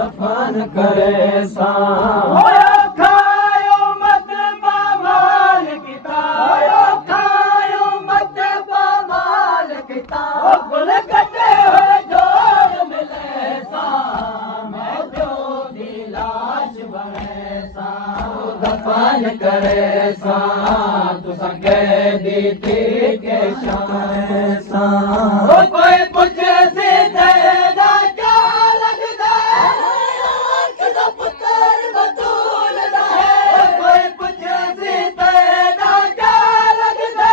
दफन करे सा दफन करे सा तुसां कह दी थी के शान सा कोई पुछे सी तेरा क्या लगदा किसा पुत्र बतूल दा है कोई पुछे सी तेरा क्या लगदा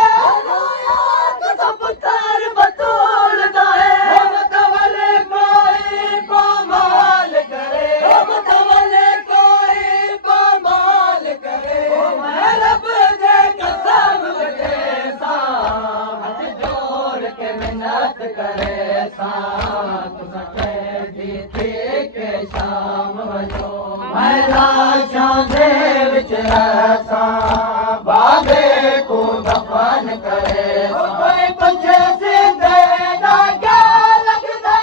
किसा पुत्र बतूल दा है मतवल कोई कमाल करे मतवल कोई कमाल करे मैं रब दे कसम लगे सा हाथ जोड़ के मिन्नत करे सा तुसां कह दी थी के शाम वजो मैं लाशां दे विच रहां बाबे को दफन करे कोई पुछे सी तेरा क्या लगदा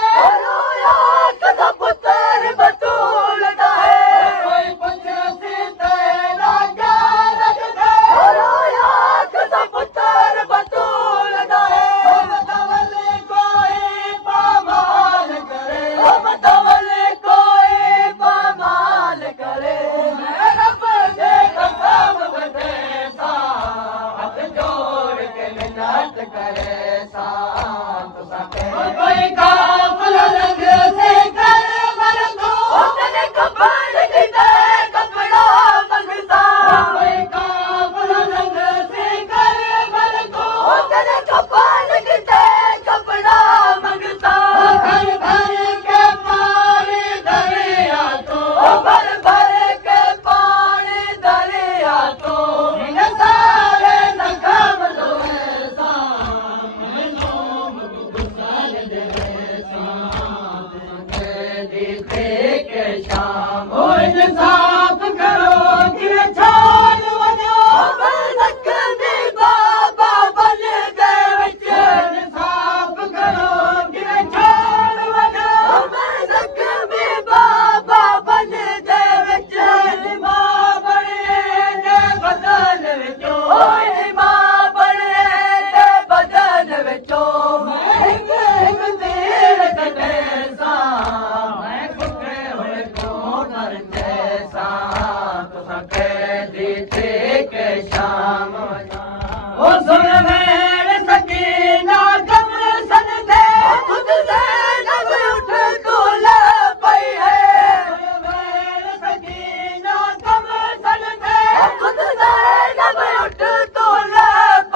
रोया कदा पुत्र बतूल दा है कोई पुछे सी तेरा क्या लगदा रोया कदा पुत्र बतूल दा है मतवल कोई पामाल करे मतवल कोई पामाल करे मैं रब दे कसम वदे सा हाथ जोड़ के मिन्नत करे सा तुसां कोई काफिला लंघ से कर मर दो तेरे कपड़ किते कपड़ा मंगता कोई काफिला लंघ से कर मर दो तेरे कपड़ किते कपड़ा मंगता भर भर के पानी दरिया तो भर भर के पानी दरिया तो इन सारे जख्म लोए सा मैं लोम गुस्साल दे सा तुझे दी थे के शाम ओ इंसाफ करो कि छोड़ वजो मैं जख्मी बाबा बन गए विच इंसाफ करो कि छोड़ वजो मैं जख्मी बाबा बन गए विच मां बने ने बदन विचो मां बने ने बदन विचो मैं एक तीर कटे सा मैं कुटे हुए को डर जैसा तुसां कह दी थी के शाम ओ सुन मेरे सकीना कब्र सन दे खुद से नब उठ तूल पई है मेरे सकीना कब्र सन दे खुद से नब उठ तूल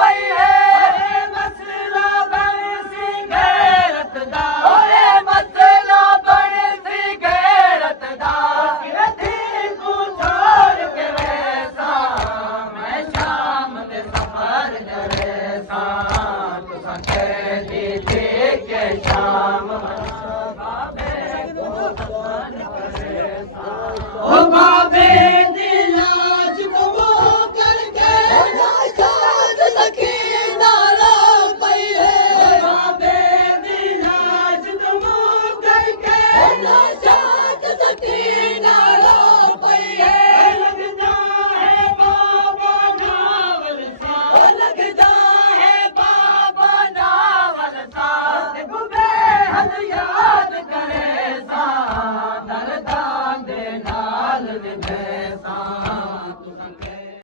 पई है मसला बन सी गैरत दा ओए मसला बन सी गैरत दा किरती तू छोड़ के वैसा मैं शाम दे सफर करे सा तुसां कह दी थी के शाम बाबे को दफन करे सा ओ बाबे